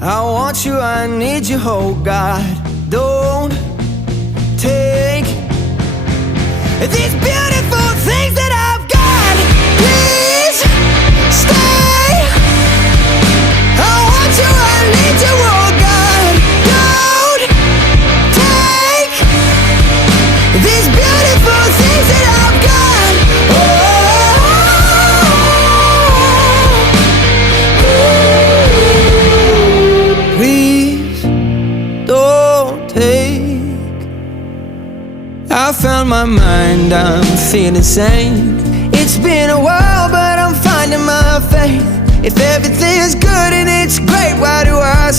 I want you, I need you, oh God. Don't take these beautiful things that I've got. Please stay. I want you, I need you, oh God. Don't take these beautiful things that I've got. Please don't take. I found my mind, I'm feeling sane. It's been a while, but I'm finding my faith. If everything's good and it's great, why do I